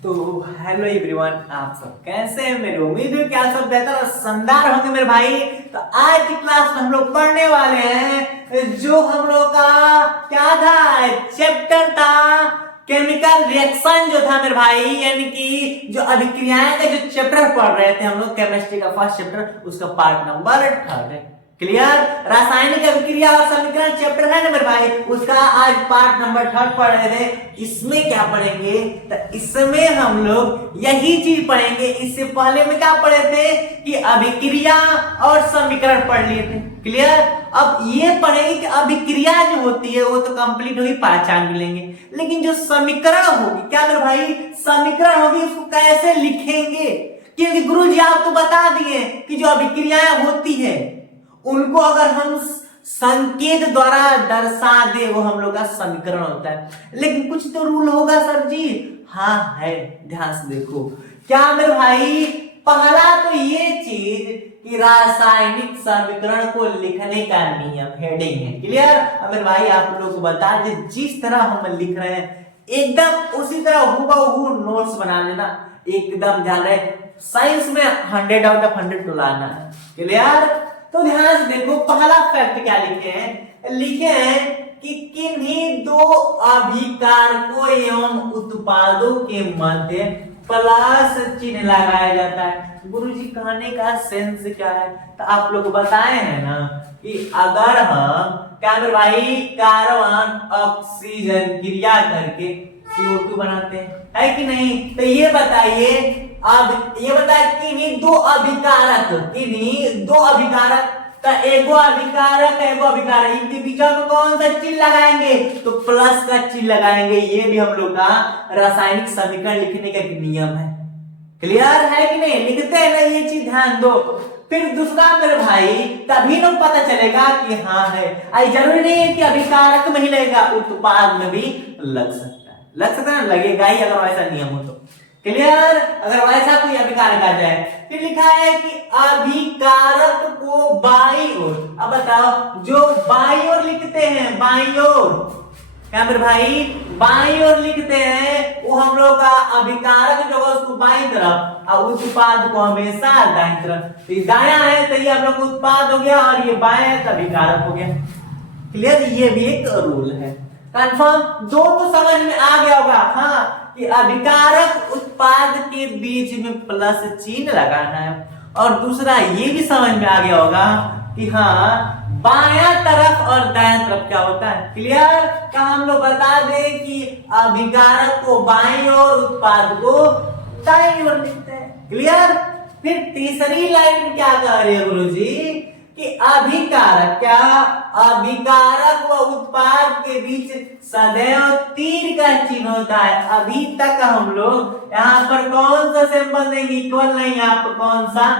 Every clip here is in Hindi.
तो हेलो एवरीवन, आप सब कैसे हैं? मेरी उम्मीद है कि आप सब बेहतर और शानदार होंगे मेरे भाई। तो आज की क्लास में हम लोग पढ़ने वाले हैं जो हम लोग का क्या था, चैप्टर था केमिकल रिएक्शन जो था मेरे भाई, यानी कि जो अभिक्रियाएं का जो चैप्टर पढ़ रहे थे हम लोग केमिस्ट्री का फर्स्ट चैप्टर, उसका पार्ट नंबर 3 है। क्लियर? रासायनिक अभिक्रिया और समीकरण चैप्टर है ना मेरे भाई, उसका आज पार्ट नंबर 3 पढ़ रहे थे। इसमें क्या पढ़ेंगे? तो इसमें हम लोग यही चीज पढ़ेंगे। इससे पहले में क्या पढ़े थे कि अभिक्रिया और समीकरण पढ़ लिए थे। क्लियर? अब ये पढ़ेंगे कि अभिक्रिया जो होती है वो तो कंप्लीट होगी, पहचान भी लेंगे, लेकिन जो समीकरण होगी, क्या मेरे भाई, समीकरण होगी, उसको कैसे लिखेंगे? क्योंकि गुरुजी आप तो बता दिए कि जो अभिक्रियाएं होती है उनको अगर हम संकेत द्वारा दर्शा दे वो हम लोग का समीकरण होता है। लेकिन कुछ तो रूल होगा सर जी। हाँ है, ध्यान से देखो। क्या मेरे भाई, पहला तो ये चीज कि रासायनिक समीकरण को लिखने का नियम हेडिंग है। क्लियर? अब मेरे भाई आप लोग को बता दे, जिस तरह हम लिख रहे हैं एकदम उसी तरह हूबहू नोट्स बना लेना। एकदम ध्यान रहे, साइंस में 100 आउट ऑफ 100 तो लाना है। क्लियर? तो ध्यान से देखो, पहला फैक्ट क्या लिखे हैं? लिखे हैं कि किन्हीं दो अभिकारकों एवं उत्पादों के मध्य प्लस चिन्ह लगाया जाता है। गुरुजी कहने का सेंस क्या है? तो आप लोग बताए हैं ना कि अगर हम क्या मेरे भाई कार्बन ऑक्सीजन क्रिया करके CO2 बनाते हैं, है कि नहीं? तो ये बताइए, अब ये बताए किन्हीं दो अभिकारक का एगो अभिकारक एगो अभिकारक, इनके बीच में कौन सा चिन्ह लगाएंगे? तो प्लस का चिन्ह लगाएंगे। ये भी हम लोग का रासायनिक समीकरण लिखने का एक नियम है। क्लियर है कि नहीं? लिखते हैं ना, ये चीज ध्यान दो। फिर दूसरा मेरे भाई, तभी तो पता चलेगा कि हाँ है। आई जरूरी नहीं है कि अभिकारक में ही लगेगा, उत्पाद में भी लग सकता है। लग सकता है ना, लगेगा ही अगर वैसा नियम हो तो। क्लियर? अगर वैसा कोई अभिकारक आ जाए। फिर लिखा है कि अभिकारक को बाई ओर, अब बताओ जो बाई ओर लिखते हैं, बाई ओर, क्या मेरे भाई, बाई ओर लिखते हैं, वो हम लोग का अभिकारक जो है उसको बाई तरफ और उत्पाद को हमेशा दाईं तरफ। तो दाया है तो ये हम लोग उत्पाद हो गया, और ये बाएं है तो अभिकारक हो गया। क्लियर? ये भी एक रूल है। कंफर्म? दो तो समझ में आ गया होगा, हाँ, कि अभिकारक उत्पाद के बीच में प्लस चिन्ह लगाना है। और दूसरा ये भी समझ में आ गया होगा कि हाँ, बायां तरफ और दायां तरफ क्या होता है। क्लियर? क्या हम लोग बता दें कि अभिकारक को बाईं ओर, उत्पाद को दाईं ओर लिखते हैं। क्लियर? फिर तीसरी लाइन क्या कह रहे हैं गुरुजी कि अभिकारक, क्या अभिकारक व उत्पाद के बीच सदैव तीर का चिन्ह होता है। अभी तक हम लोग यहाँ पर कौन सा सिंबल देंगे? इक्वल नहीं, यहाँ पर कौन सा?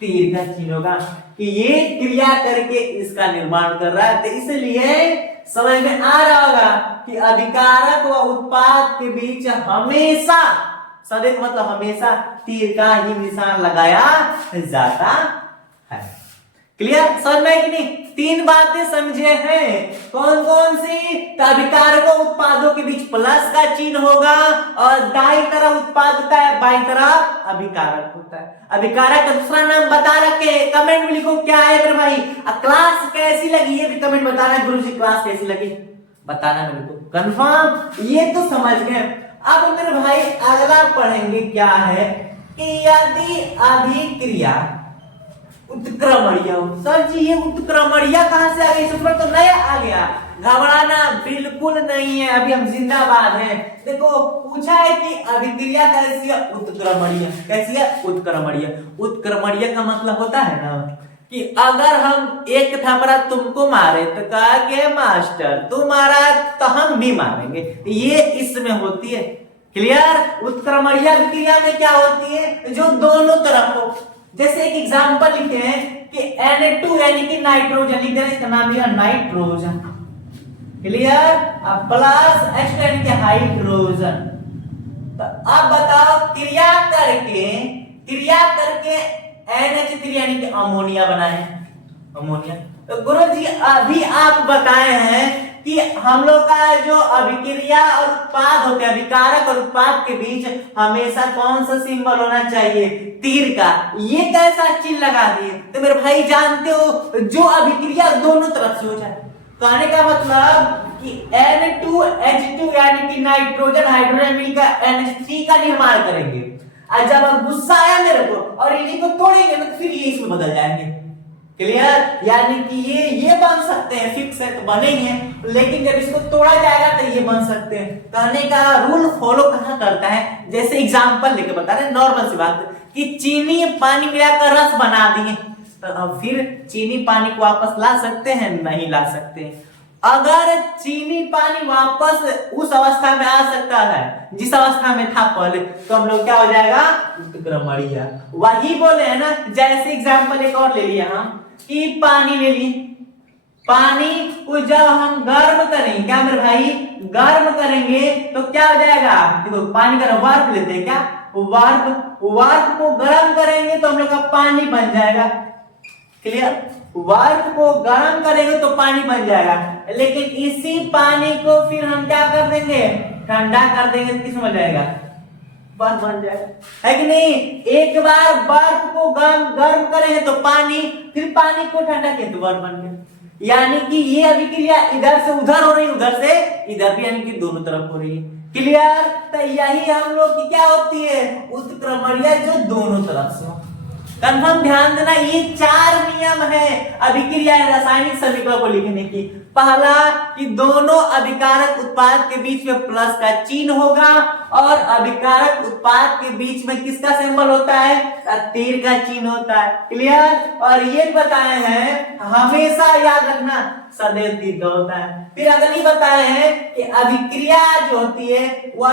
तीर का चिन्ह होगा कि ये क्रिया करके इसका निर्माण कर रहा है। तो इसलिए समझ में आ रहा होगा कि अभिकारक व उत्पाद के बीच हमेशा, सदैव मतलब हमेशा, तीर का ही निशान लगाया जाता है। क्लियर? समझ में कि नहीं? 3 बातें समझे हैं। कौन कौन सी? अभिकारकों उत्पादों के बीच प्लस का चिन्ह होगा, और दाईं तरफ उत्पाद होता है, बाईं तरफ अभिकारक होता है। अभिकारक का दूसरा नाम बता रखे, कमेंट में लिखो क्या है मेरे भाई। क्लास कैसी लगी ये भी कमेंट बताना। गुरुजी क्लास कैसी लगी बताना मेरे को। कंफर्म? ये तो समझ गए। अब मेरे भाई अगला पढ़ेंगे क्या है कि यदि अभिक्रिया उत्क्रमणीय। सर जी ये उत्क्रमणीय कहां से आ गई? इसमें तो नया आ गया। घबराना बिल्कुल नहीं है, अभी हम जिंदाबाद हैं। देखो पूछा है कि अभिक्रिया कैसी है? उत्क्रमणीय। कैसी है? उत्क्रमणीय। उत्क्रमणीय का मतलब होता है ना कि अगर हम एक थपड़ा तुमको मारे तो कहा कि मास्टर तू मारा तो हम भी मारेंगे, ये इसमें होती है। क्लियर? उत्क्रमणीय अभिक्रिया में क्या होती है? जो दोनों तरफ हो। जैसे एक एग्जांपल लिखे हैं कि Na2 यानी कि नाइट्रोजन, लिख देना, इसका नाम लिया नाइट्रोजन। क्लियर? अब प्लस H यानी कि हाइड्रोजन। तो अब बताओ क्रिया करके NH3 यानी कि अमोनिया बनाए। अमोनिया। तो गुरुजी अभी आप बताए हैं कि हम लोग का जो अभिक्रिया और उत्पाद होते हैं, अभिकारक और उत्पाद के बीच हमेशा कौन सा सिंबल होना चाहिए? तीर का। ये कैसा चिन्ह लगा दिए? तो मेरे भाई जानते हो जो अभिक्रिया दोनों तरफ से हो जाए, कहने का मतलब कि N2H2 यानी कि नाइट्रोजन हाइड्रोजन मिलकर NH3 का निर्माण करेंगे। और जब गुस्सा आया मेरे को और इन्हीं को तोड़ेंगे ना, तो फिर ये इसमें बदल जाएंगे। क्लियर? यानी कि ये बन सकते हैं, फिक्स है तो बनेंगे, लेकिन जब इसको तोड़ा जाएगा तो ये बन सकते हैं। कहने का रूल फॉलो कहाँ करता है? जैसे एग्जांपल लेके बता रहे, नॉर्मल सी बात कि चीनी पानी मिलाकर रस बना दिए, तो अब फिर चीनी पानी को वापस ला सकते हैं? नहीं ला सकते। अगर चीनी पानी वापस उस अवस्था में आ सकता है जिस अवस्था में था पहले, तो हम लोग क्या हो जाएगा? उत्क्रमणीय। वही बोले है ना। जैसे एग्जांपल एक और ले लिया हम कि पानी ले ली, पानी को जब हम गर्म करेंगे, क्या मेरे भाई, गर्म करेंगे तो क्या हो जाएगा? देखो पानी का वाष्प लेते हैं, क्या वाष्प को गर्म करेंगे तो हम लोग का पानी बन जाएगा। क्लियर? वाष्प को गर्म करेंगे तो पानी बन जाएगा, लेकिन इसी पानी को फिर हम क्या कर देंगे? ठंडा कर देंगे तो किस बन जाएगा? बर्फ बन जाएगा, है कि नहीं? एक बार बर्फ को गर्म करेंगे तो पानी, फिर पानी को ठंडा किया तो बर्फ बन गया। यानी कि ये अभिक्रिया इधर से उधर हो रही है, उधर से इधर भी, यानी कि दोनों तरफ हो रही है। क्लियर? तो यही हम लोग की क्या होती है? उत्क्रमणीय, जो दोनों तरफ से हो। कंफर्म ध्यान देना, ये 4 नियम है अभिक्रिया रासायनिक समीकरण को लिखने की। पहला कि दोनों अभिकारक उत्पाद के बीच में प्लस का चिन्ह होगा, और अभिकारक उत्पाद के बीच में किसका सिंबल होता है? तीर का चिन्ह होता है। क्लियर? और ये बताए हैं हमेशा याद रखना सदैव तीर का होता है। फिर अगली बताए हैं कि अभिक्रिया जो होती है वह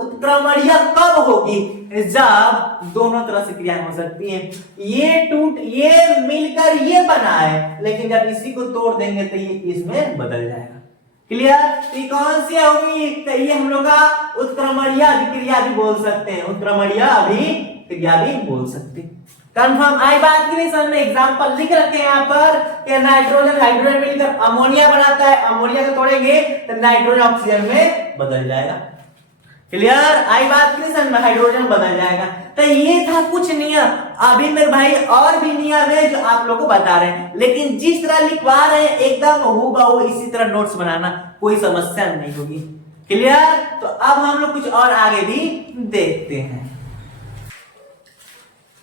उत्क्रमणीय कब होगी? जब दोनों तरह से क्रियाएं हो सकती हैं। ये मिलकर ये बना है, लेकिन जब इसी को तोड़ देंगे तो ये इसमें बदल जाएगा। क्लियर? ये कौन सी होगी? तो ये हम लोग का उत्क्रमणीय अभिक्रिया भी बोल सकते हैं, उत्क्रमणीय अभिक्रिया भी बोल सकते हैं। कंफर्म आई बात की नहीं? समझ में एग्जांपल लिख रखे हैं यहाँ पर कि नाइट्रोजन हाइड्रोजन मिलकर अमोनिया बनाता है, अमोनिया को तोड़ेंगे तो नाइट्रोजन ऑक्सीजन में बदल जाएगा। क्लियर? आई बात की नहीं? समझ में हाइड्रोजन बदल जाएगा। तो ये था कुछ नियम। अभी मेरे भाई और भी नियम है जो आप लोगों को बता रहे हैं, लेकिन जिस तरह लिखवा रहे हैं एकदम हूबहू इसी तरह नोट्स बनाना, कोई समस्या नहीं होगी। क्लियर? तो अब हम लोग कुछ और आगे भी देखते हैं।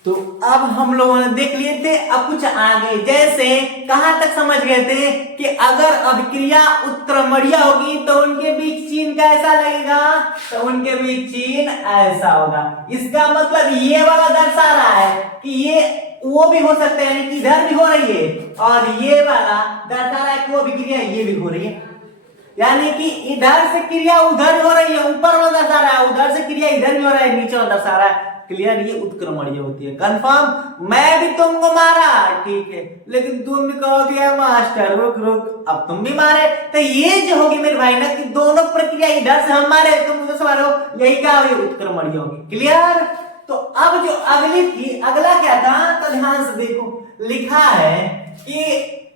तो अब हम लोगों ने देख लिए थे, अब कुछ आगे, जैसे कहां तक समझ गए थे कि अगर अभिक्रिया उत्क्रमणीय होगी तो उनके बीच चिन्ह कैसा लगेगा? तो उनके बीच चिन्ह ऐसा होगा। इसका मतलब ये वाला दर्शा रहा है कि ये वो भी हो सकता है, यानी कि इधर भी हो रही है, और ये वाला दर्शा रहा है कि वो अभिक्रिया ये भी हो रही है, यानी कि इधर से क्रिया उधर हो रही है, ऊपर वाला दर्शा रहा है, उधर से क्रिया इधर भी हो रहा है, नीचे वाला दर्शा रहा है। क्लियर? ये उत्क्रमणीय होती है। कंफर्म? मैं भी तुमको मारा, ठीक है, लेकिन तुम भी कहोगे मास्टर रुक रुक, अब तुम भी मारे, तो ये जो होगी मेरे भाई ना कि दोनों प्रक्रिया, इधर से हम मारे तुम उधर से मारो, यही क्या होगी? उत्क्रमणीय होगी। क्लियर? तो अब जो अगली थी, अगला क्या था? तो ध्यान से देखो, लिखा है कि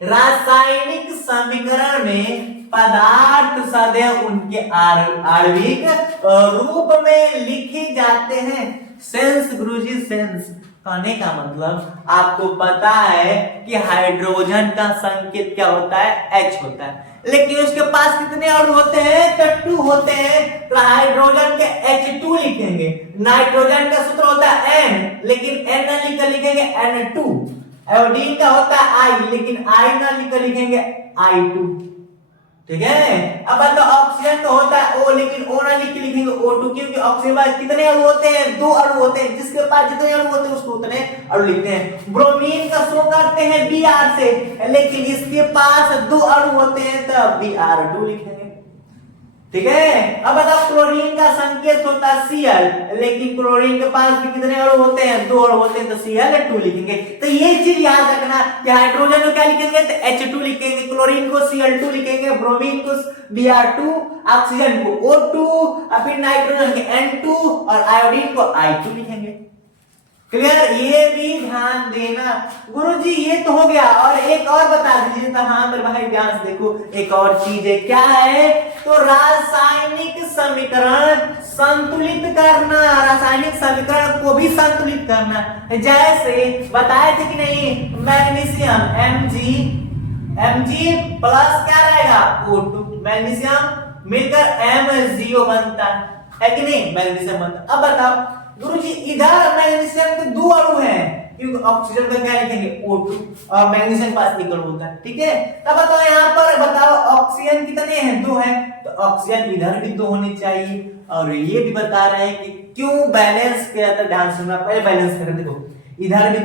रासायनिक समीकरण में पदार्थ सदैव उनके आणविक रूप में लिखे जाते हैं। सेंस गुरुजी, सेंस कहने का मतलब आपको पता है कि हाइड्रोजन का संकेत क्या होता है? H होता है, लेकिन उसके पास कितने अणु होते हैं? तो 2 होते हैं। तो हाइड्रोजन के H2 लिखेंगे, नाइट्रोजन का सूत्र होता है N, लेकिन N न लिखकर लिखेंगे N2। आयोडीन का होता है I, लेकिन I न लिखकर लिखेंगे I2। ठीक है? अब तो ऑक्सीजन तो होता है O, लेकिन O ना लिख के लिखेंगे O2, क्योंकि ऑक्सीजन में कितने अणु होते हैं? 2 अणु होते हैं। जिसके पास जितने अणु होते हैं उसको उतने अणु लिखते हैं। ब्रोमीन का शो करते हैं Br से, लेकिन इसके पास 2 अणु होते हैं तो Br2 लिखेंगे। ठीक है? अब बताओ, क्लोरीन का संकेत होता है Cl, लेकिन क्लोरीन के पास भी कितने अणु होते हैं? 2 अणु होते हैं तो Cl2 लिखेंगे। तो ये चीज याद रखना कि हाइड्रोजन को क्या लिखेंगे? तो H2 लिखेंगे, क्लोरीन को Cl2 लिखेंगे, ब्रोमीन को Br2, ऑक्सीजन को O2, और फिर नाइट्रोजन के N2 और आयोडीन को I2 लिखेंगे। क्लियर, ये भी ध्यान देना। गुरुजी ये तो हो गया, और एक और बता दीजिए। तो हाँ मेरे भाई ध्यान से देखो, एक और चीज है, क्या है? तो रासायनिक समीकरण संतुलित करना, रासायनिक समीकरण को भी संतुलित करना। जैसे बताए थे कि नहीं, मैग्नीशियम Mg प्लस क्या रहेगा O2, मैग्नीशियम मिलकर MgO बनता है कि नहीं, मैग्नीशियम बनता। अब बताओ गुरुजी, इधर मैग्नीशियम के दो अणु हैं, क्योंकि ऑक्सीजन का क्या लिखेंगे O2, और मैग्नीशियम पास निकल होता है, ठीक है। तब बताओ यहाँ पर बताओ ऑक्सीजन कितने हैं, 2 हैं, तो ऑक्सीजन इधर भी 2 होने चाहिए। और ये भी बता रहे हैं कि क्यों बैलेंस किया था, ध्यान सुनना, पहले बैलेंस करें। देखो इधर भी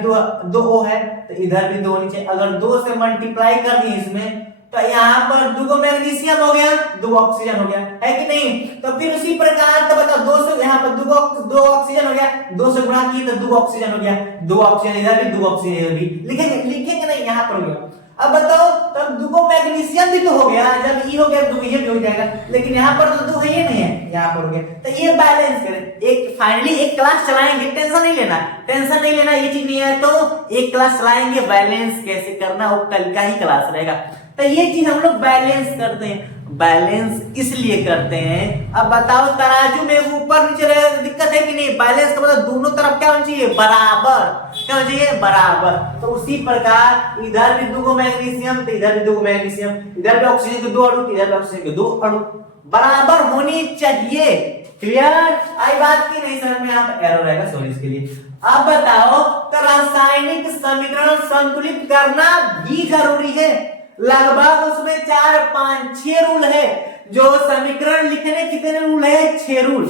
दो O है, तो इधर भी 2 होनी चाहिए। अगर 2 से मल्टीप्लाई कर दिए इसमें, तो यहाँ पर 2 मैग्नीशियम हो गया, 2 ऑक्सीजन हो गया, है कि नहीं। तो फिर उसी प्रकार तो बताओ 2 से यहाँ पर 2 ऑक्सीजन हो गया, 2 से गुणा किए तो 2 ऑक्सीजन हो गया, 2 ऑक्सीजन इधर भी, 2 ऑक्सीजन इधर भी, लिखेंगे नहीं, यहाँ पर हो गया। अब बताओ तब 2 मैग्नीशियम भी तो हो गया, जब ई हो गया 2 ये भी हो जाएगा, लेकिन यहाँ पर तो 2 है, ये नहीं है, यहाँ पर हो गया। तो ये बैलेंस करें, एक फाइनली एक क्लास चलाएंगे, टेंशन नहीं लेना, टेंशन नहीं लेना, ये चीज नहीं है तो एक क्लास चलाएंगे, बैलेंस कैसे करना वो कल का ही क्लास रहेगा। तो ये चीज हम लोग बैलेंस करते हैं, बैलेंस इसलिए करते हैं। अब बताओ तराजू में ऊपर नीचे रहेगा तो दिक्कत है कि नहीं, बैलेंस का मतलब दोनों तरफ क्या होना चाहिए, बराबर, क्या होना चाहिए, बराबर। तो उसी प्रकार इधर भी 2 मैग्नीशियम, तो इधर भी 2 मैग्नीशियम, इधर भी ऑक्सीजन के 2 अणु, इधर भी ऑक्सीजन के 2 अणु, बराबर होनी चाहिए। क्लियर, आई बात की नहीं समझ में, यहाँ पर एरर रहेगा, सॉरी इसके लिए। अब बताओ तो रासायनिक समीकरण संतुलित करना भी जरूरी है। लगभग उसमें 4, 5, 6 रूल है। जो समीकरण लिखने कितने रूल है, 6 रूल।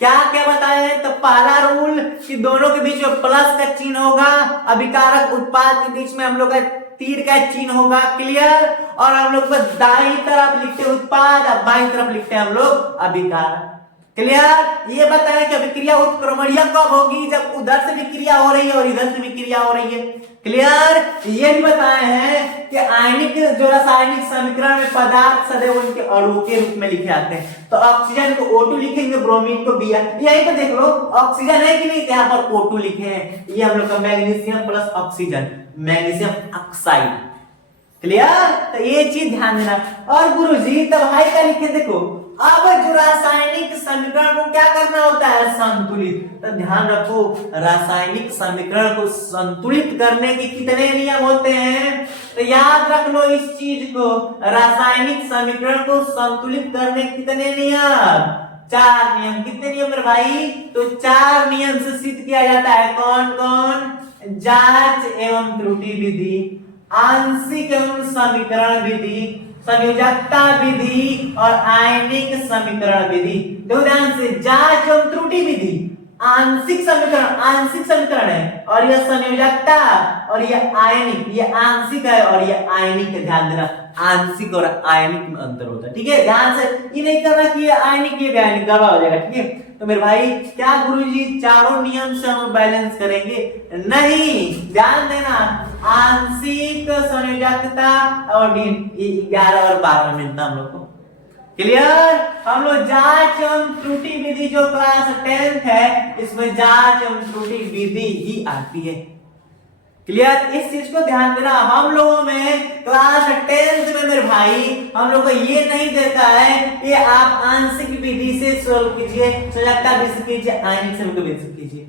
क्या क्या बताए हैं, तो पहला रूल कि दोनों के बीच में प्लस का चिन्ह होगा, अभिकारक उत्पाद के बीच में हम लोग का तीर का चिन्ह होगा, क्लियर। और हम लोग दाईं तरफ लिखते उत्पाद, बाईं तरफ लिखते हैं हम लोग अभिकारक, क्लियर। ये बताएं कि अभिक्रिया उत्क्रमणीय कब होगी, जब उधर से विक्रिया हो रही है और इधर से विक्रिया हो रही है, क्लियर। ये भी बताए हैं कि आयनिक जो रासायनिक समीकरण में पदार्थ सदैव उनके अणुओं के रूप में लिखे जाते हैं। तो ऑक्सीजन को O2 लिखेंगे, ब्रोमीन को Br, यहीं पे देख लो ऑक्सीजन है कि नहीं, यहाँ पर O2 लिखे हैं। ये हम लोग का magnesium plus oxygen, magnesium oxide, clear. तो ये चीज ध्यान देना। और गुरुजी तब हाई का लिखे, देखो अब जो रासायनिक समीकरण को क्या करना होता है, संतुलित। तो ध्यान रखो रासायनिक समीकरण को संतुलित करने के कितने नियम होते हैं, तो याद रख लो इस चीज को, रासायनिक समीकरण को संतुलित करने के कितने नियम, 4 नियम। कितने नियम मेरे भाई, तो 4 नियम से सिद्ध किया जाता है। कौन कौन, जांच एवं त्रुटि विधि, आंशिक एवं समीकरण विधि, संयोजकता विधि और आयनिक समीकरण विधि। दो ध्यान से, जांच एवं त्रुटि विधि, आंशिक समीकरण है, और यह संयोजकता और यह आयनिक, ये आंशिक है और यह आयनिक है। ध्यान देना आंशिक और आयनिक में अंतर होता है, ठीक है। ध्यान से ये नहीं करना कि ये आयनिक ये आयनिक, गड़बड़ हो जाएगा, ठीक है। तो मेरे भाई क्या गुरुजी चारों नियम से हम बैलेंस करेंगे, नहीं, ध्यान देना आंशिक, संयोजकता और 11 और 12 में मिलता हम लोग को, क्लियर। हम लोग जांच एवं त्रुटि विधि जो क्लास 10th है, इसमें जांच एवं त्रुटि विधि ही आती है, क्लियर। इस चीज को ध्यान देना। हम लोगों में क्लास 10th में मेरे भाई हम लोग को ये नहीं देता है कि आप आंशिक विधि से सोल्व कीजिए, संयोजकता विधि से कीजिए, आयनिक समीकरण विधि से कीजिए,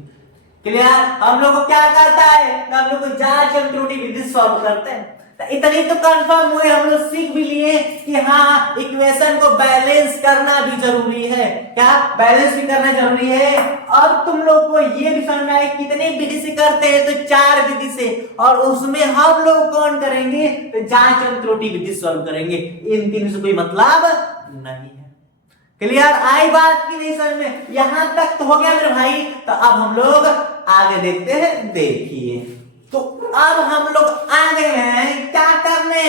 क्लियर। हम लोग को क्या करता है, तो हम लोग को जांच एवं त्रुटि विधि सॉल्व करते हैं। तो इतनी तो कंफर्म हुए, हम लोग सीख भी लिए कि हाँ इक्वेशन को बैलेंस करना भी जरूरी है। क्या बैलेंस भी करना जरूरी है। अब तुम लोग को ये भी समझ में आए कितने विधि से करते हैं, तो 4 विधि से, और उसमें हम लोग कौन करेंगे, तो जांच एवं त्रुटि विधि सॉल्व करेंगे। इन 3 से कोई मतलब नहीं है, क्लियर। आई बात की नहीं समझ में, यहां तक तो हो गया मेरे भाई। तो अब हम लोग आगे देखते हैं, देखिए। तो अब हम लोग आ गए हैं क्या करने,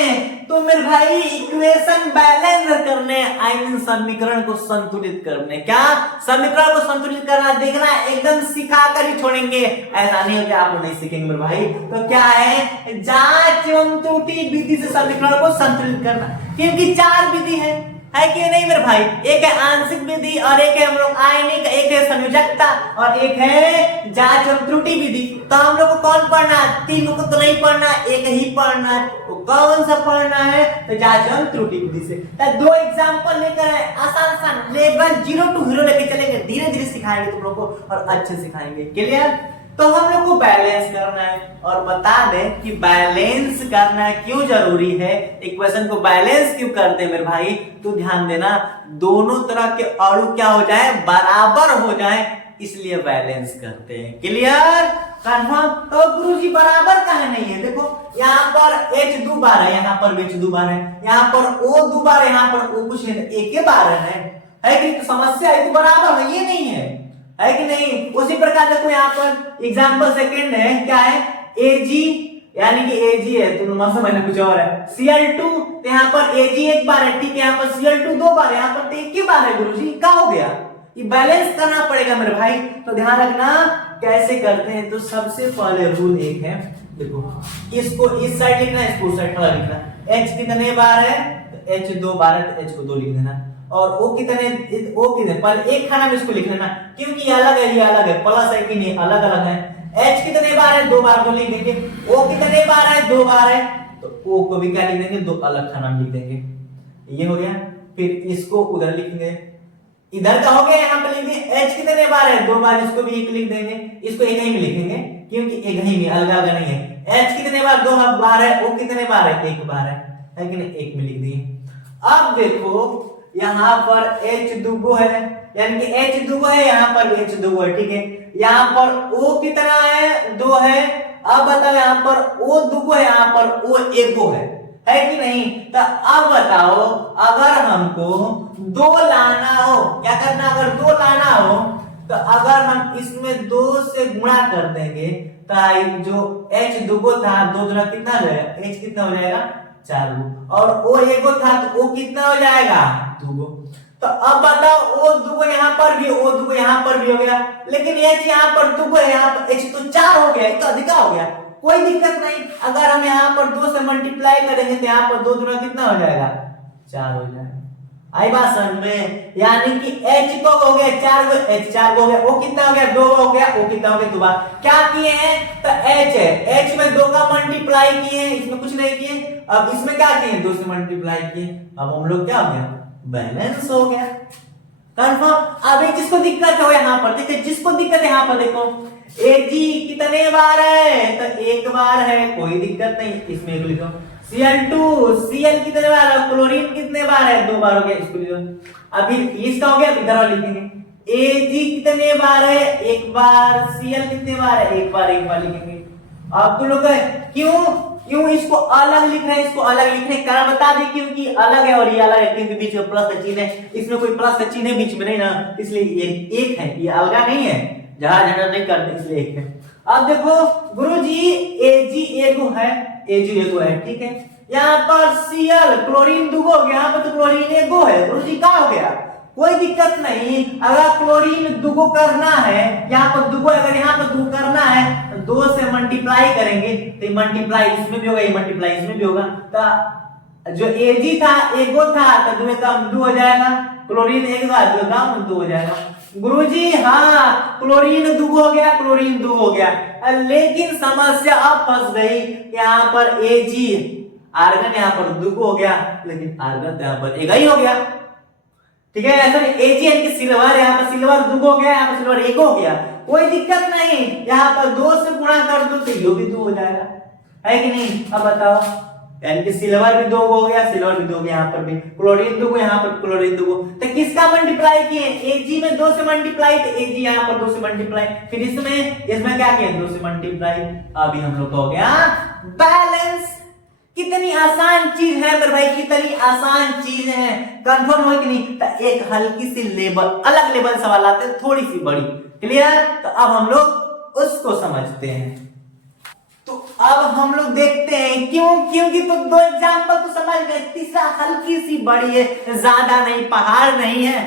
तो मेरे भाई इक्वेशन बैलेंस करने, आयनिक समीकरण को संतुलित करने। क्या समीकरण को संतुलित करना, देखना एकदम सिखा कर ही छोड़ेंगे, ऐसा नहीं हो कि आप लोग नहीं सीखेंगे मेरे भाई। तो क्या है, जांच एवं त्रुटि विधि से समीकरण को संतुलित करना, क्योंकि 4 विधि है कि नहीं मेरे भाई। एक है आंशिक विधि, और एक है हम लोग आयनिक, एक है संयोजकता और एक है जांच और त्रुटि विधि। तो हम लोग को कौन पढ़ना है? तीनों को तो नहीं पढ़ना, एक ही पढ़ना है। वो कौन सा पढ़ना है? तो जांच और त्रुटि विधि से। तो दो एग्जांपल लेकर है, आसान लेवल 0 to हीरो लेके चलेंगे, धीरे धीरे सिखाएंगे तुम लोग को और अच्छे सिखाएंगे। क्लियर? तो हम लोग को बैलेंस करना है और बता दें कि बैलेंस करना क्यों जरूरी है, इक्वेशन को बैलेंस क्यों करते हैं मेरे भाई। तो ध्यान देना, दोनों तरह के अणु क्या हो जाए? बराबर हो जाए, इसलिए बैलेंस करते हैं। क्लियर? कंफर्म? तो गुरुजी बराबर काहे नहीं है? देखो यहाँ पर H 2 बार है, यहाँ पर H 2 बार है, यहाँ पर O 2 बार है, यहाँ पर O कुछ है, एक ही बार है कि? तो समस्या है, तो बराबर है, ये नहीं है कि नहीं? उसी प्रकार देखो यहाँ पर एग्जांपल सेकंड है, क्या है? Ag यानी कि Ag है, तो नंबर समझना कुछ और है। Cl2 तो यहाँ पर Ag एक बार है, ठीक है, यहाँ पर Cl2 दो बार है, यहाँ पर तो एक ही बार है। गुरुजी क्या हो गया? ये बैलेंस करना पड़ेगा मेरे भाई। तो ध्यान रखना कैसे करते हैं। तो सबसे पहले रूल एक है, देखो इसको इस साइड लिखना है, इसको उस साइड थोड़ा लिखना। H कितने बार है? तो H 2 बार है, तो H को 2 लिख देना। और O कितने पहले एक खाना में इसको लिख लेना, क्योंकि ये अलग है, ये अलग है, प्लस है कि नहीं, अलग अलग है। H कितने बार है? 2 बार, 2 लिख देंगे। O कितने बार है? 2 बार है, तो O को भी क्या लिख देंगे? 2 अलग खाना में लिख देंगे। ये हो गया। फिर इसको उधर लिखेंगे, इधर का हो गया, यहाँ पे लिख देंगे। H कितने बार है? 2 बार, इसको भी एक लिख देंगे, इसको एक ही में लिखेंगे क्योंकि एक ही में, अलग अलग नहीं है। H कितने बार? 2 बार है। O कितने बार है? 1 बार है कि नहीं? एक में लिख दिए। अब देखो यहाँ पर H दुगो है, यानी कि H दुगो है, यहाँ पर H दुगो है, ठीक है। यहाँ पर O कितना है? 2 है। अब बताओ यहाँ पर O दुगो है, यहाँ पर O एगो है कि नहीं? तो अब बताओ, अगर हमको 2 लाना हो, क्या करना? अगर 2 लाना हो तो अगर हम इसमें 2 से गुणा कर देंगे तो जो H दुगो था, 2 दूना कितना हो जाएगा? H कितना हो जाएगा? 4 गो। और O एगो था तो O कितना हो जाएगा? 2 गो। तो अब बताओ, O 2 गो यहाँ पर भी, O 2 गो यहाँ पर भी हो गया, लेकिन H यहाँ पर 2 गो है, यहाँ पर H तो 4 हो गया, तो अधिक हो गया, कोई दिक्कत नहीं। अगर हम यहाँ पर 2 से मल्टीप्लाई करेंगे तो यहाँ पर 2 दूना कितना हो जाएगा? 4 हो जाएगा। आई बात समझ में? यानी कि H को हो गया 4 गो, H 4 गो हो गया, O कितना हो गया? 2 हो गया, O कितना हो गया? 2 बार। क्या किए हैं? तो H है, H में 2 का मल्टीप्लाई किए हैं, इसमें कुछ नहीं किए। अब इसमें क्या किए? 2 से मल्टीप्लाई किए। अब हम लोग क्या हो गया? बैलेंस हो गया। कंफर्म? अब एक जिसको दिक्कत है यहाँ पर देखिए, जिसको दिक्कत है यहाँ पर देखो, Ag कितने बार है? तो 1 बार है, कोई दिक्कत नहीं, इसमें लिखो। Cl2, Cl कितने बार है? क्लोरीन कितने बार है? 2 बार हो गया, इसको लिखो। अभी इसका हो गया, इधर और लिखेंगे। Ag कितने बार है? 1 बार। Cl कितने बार है? 1 बार, 1 बार लिखेंगे। अब तुम लोग क्यों इसको अलग लिख रहे हैं? इसको अलग लिखने का कारण बता दें, क्योंकि अलग है और ये अलग है, क्योंकि बीच में प्लस का चिन्ह है, इसमें कोई प्लस का चिन्ह है बीच में नहीं ना, इसलिए ये एक है, ये अलग नहीं है, जहां झगड़ा नहीं करते, इसलिए एक है। अब देखो गुरुजी, Ag एगो है, Ag एगो है, ठीक है। यहाँ पर Cl क्लोरीन दुगो हो गया, यहाँ पर तो क्लोरीन एगो है। गुरुजी क्या हो गया? कोई दिक्कत नहीं। अगर क्लोरीन दुगो करना है, यहाँ पर दुगो, अगर यहाँ पर दुगो करना है तो 2 से मल्टीप्लाई करेंगे, तो मल्टीप्लाई इसमें भी होगा, ये मल्टीप्लाई इसमें भी होगा। तो जो Ag था एगो था, तो 2 कम 2 हो जाएगा, क्लोरीन एक था, 2 कम 2 हो जाएगा। गुरुजी हाँ, क्लोरीन दुगो हो गया, क्लोरीन 2 हो गया, लेकिन समस्या अब फंस गई। यहाँ पर Ag आर्गन यहाँ पर दुगो हो गया, लेकिन आर्गन यहाँ पर एक ही हो गया, ठीक है। ऐसा Ag यानी सिल्वर, यहाँ पर सिल्वर 2 हो गया, यहाँ पर सिल्वर 1 हो गया, कोई दिक्कत नहीं। यहाँ पर 2 से गुणा कर दो तो ये भी 2 हो जाएगा, है कि नहीं? अब बताओ, यानी कि सिल्वर भी 2 हो गया, सिल्वर भी 2 हो गया, यहाँ पर भी क्लोरीन 2 यहाँ पर क्लोरीन 2। तो किसका मल्टीप्लाई किए? Ag में 2 से मल्टीप्लाई, तो Ag यहाँ पर 2 से मल्टीप्लाई, फिर इसमें क्या किए? 2 से मल्टीप्लाई। अभी हम लोग का हो गया बैलेंस। कितनी आसान चीज है मेरे भाई, कितनी आसान चीज है। कंफर्म हो कि नहीं? तो एक हल्की सी लेवल, अलग लेवल सवाल आते हैं, थोड़ी सी बड़ी। क्लियर? तो अब हम लोग उसको समझते हैं। तो अब हम लोग देखते हैं क्योंकि तो 2 एग्जांपल तो समझ गए, तीसरा हल्की सी बड़ी है, ज्यादा नहीं, पहाड़ नहीं है,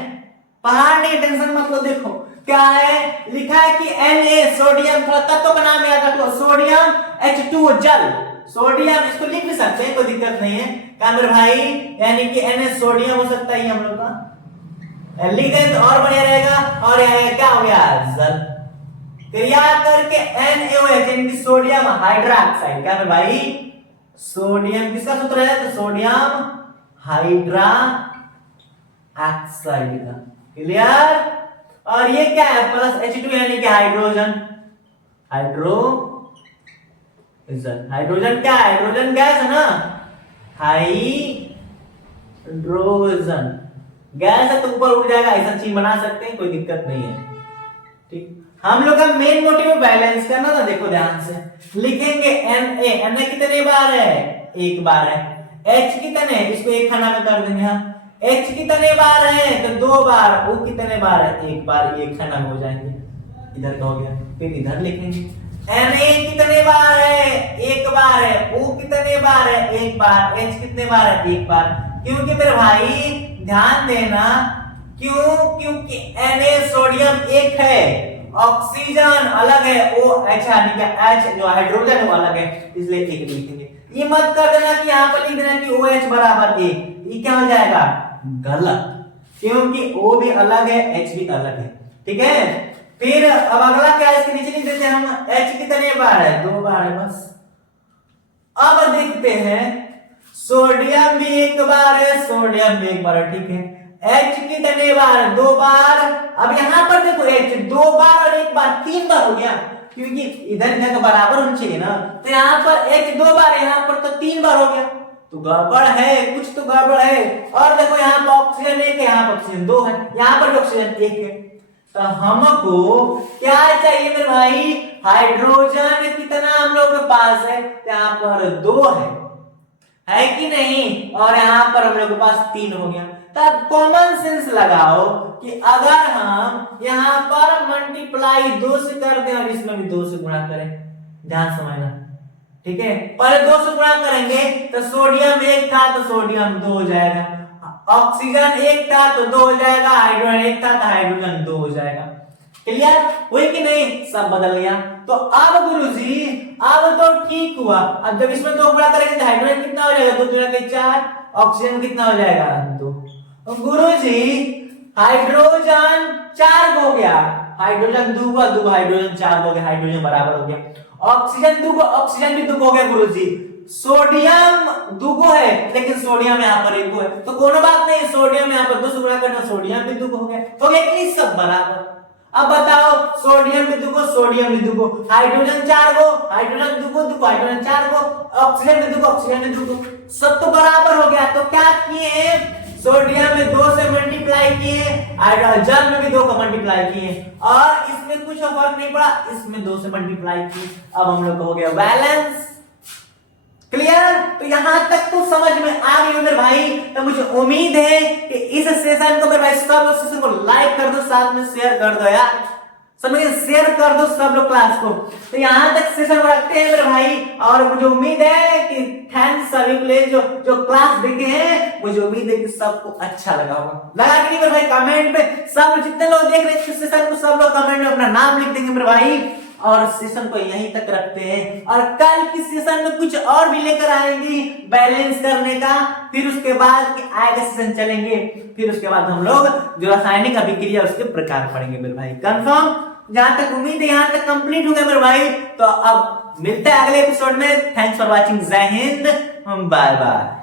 पहाड़ नहीं, टेंशन मत लो। देखो क्या है लिखा है कि Na सोडियम, थोड़ा तत्व का नाम याद रखो, सोडियम H2 जल, सोडियम इसको लिख भी सकते हैं, कोई दिक्कत नहीं है। क्या मेरे भाई? यानी कि Na सोडियम हो सकता है हम लोग का, लिख दें तो और बढ़िया रहेगा। और यहाँ क्या हो गया, जल। क्रिया करके NaOH यानी सोडियम हाइड्रोक्साइड, क्या है भाई, सोडियम किसका सूत्र है, तो सोडियम हाइड्रोक्साइड का। क्लियर। और ये क्या है, प्लस H2 यानी कि हाइड्रोजन। हाइड्रोजन क्या है, हाइड्रोजन गैस है ना, हाइड्रोजन गैस है तो ऊपर उड़ जाएगा, ऐसा चीज बना सकते हैं, कोई दिक्कत नहीं है। ठीक, हम लोग का मेन मोटिव बैलेंस करना था। देखो ध्यान से लिखेंगे Na कितने बार है, एक बार है। H कितने, इसको एक खाना में कर देंगे हम। H कितने बार है, तो 2 बार। O कितने बार है, एक बार, एक खाना में हो जाएंगे। इधर का हो गया, फिर इधर लिखेंगे Na कितने बार है, एक बार है। O कितने बार है, एक बार। H कितने बार है, एक बार। क्योंकि मेरे भाई ध्यान देना, क्यों, क्योंकि Na सोडियम एक है, ऑक्सीजन अलग है, OH यानी कि H जो हाइड्रोजन है वो अलग है, इसलिए एक लिखेंगे। ये मत कर देना कि यहाँ पर लिख देना कि OH बराबर एक, ये क्या हो जाएगा, गलत, क्योंकि O भी अलग है, H भी अलग है। ठीक है, फिर अब अगला क्या है, इसके नीचे लिख देते हैं हम, H कितने बार है, 2 बार है बस। अब देखते हैं सोडियम भी एक बार है, सोडियम भी एक बार है। ठीक है, H कितने बार, 2 बार। अब यहां पर देखो H 2 बार और एक बार, 3 बार हो गया, क्योंकि इधर इधर का बराबर होना चाहिए ना। तो यहाँ पर H 2 बार है, यहाँ पर तो 3 बार हो गया, तो गड़बड़ है, कुछ तो गड़बड़ है। और देखो यहाँ पर ऑक्सीजन 1 है, यहाँ पर ऑक्सीजन 2 है, यहाँ पर ऑक्सीजन 1 है। तो हमको क्या चाहिए मेरे भाई, हाइड्रोजन कितना हम लोग के पास है, यहाँ पर 2 है कि नहीं, और यहाँ पर हम लोग के पास 3 हो गया। तब कॉमन सेंस लगाओ कि अगर हम यहाँ पर मल्टीप्लाई 2 से कर दें और इसमें भी 2 से गुणा करें, ध्यान समझना। ठीक है, पहले 2 से गुणा करेंगे तो सोडियम 1 था तो सोडियम 2 हो जाएगा, ऑक्सीजन 1 था तो 2 हो जाएगा, हाइड्रोजन 1 था तो हाइड्रोजन 2 हो जाएगा। क्लियर हुई कि नहीं, सब बदल गया। तो अब गुरुजी अब तो ठीक हुआ। अब जब इसमें 2 गुणा करेंगे तो हाइड्रोजन कितना हो जाएगा, 2 2 4, ऑक्सीजन कितना हो जाएगा, 2। गुरुजी हाइड्रोजन 4 हो गया, हाइड्रोजन 2 हुआ, 2 हाइड्रोजन 4 हो गया, हाइड्रोजन बराबर हो गया। ऑक्सीजन 2 ऑक्सीजन भी 2 हो गया गुरुजी। सोडियम 2 है, लेकिन सोडियम यहाँ पर 1 है, तो कोनो बात नहीं, सोडियम यहाँ पर 2 से गुणा करना, सोडियम भी 2 हो गया, तो ये सब बराबर। अब बताओ, सोडियम भी 2 सोडियम भी 2, हाइड्रोजन 4 हाइड्रोजन 2 हाइड्रोजन 4 ऑक्सीजन भी 2 ऑक्सीजन भी 2, सब तो बराबर हो गया। तो क्या किए, सोडियम में 2 से मल्टीप्लाई किए, हाइड्रोजन में भी 2 का मल्टीप्लाई किए, और इसमें कुछ फर्क नहीं पड़ा, इसमें 2 से मल्टीप्लाई किए। अब हम लोग हो गया बैलेंस। क्लियर। तो यहां तक तो समझ में आ गई मेरे भाई। तो मुझे उम्मीद है कि इस सेशन को मेरे भाई सब लोग सेशन को लाइक कर दो, साथ में शेयर कर दो यार, सब लोग शेयर कर दो सब लोग क्लास को। तो यहां तक सेशन रखते हैं मेरे भाई, और मुझे उम्मीद है कि थैंक्स सभी के लिए जो क्लास देखे हैं, मुझे उम्मीद है कि सबको अच्छा लगा होगा। लगा कि नहीं मेरे भाई, कमेंट पे सब जितने लोग देख रहे हैं इस सेशन को, सब लोग कमेंट में अपना नाम लिख देंगे मेरे भाई, और सेशन को यहीं तक रखते हैं। और कल की सेशन में कुछ और भी लेकर आएंगे बैलेंस करने का, फिर उसके बाद आगे सेशन चलेंगे, फिर उसके बाद हम लोग जो रासायनिक अभिक्रिया उसके प्रकार पढ़ेंगे मेरे भाई। कंफर्म, जहां तक उम्मीद है यहां तक कंप्लीट हो गया मेरे भाई। तो अब मिलते हैं अगले एपिसोड में। थैंक्स फॉर वॉचिंग, जय हिंद, बाय बाय।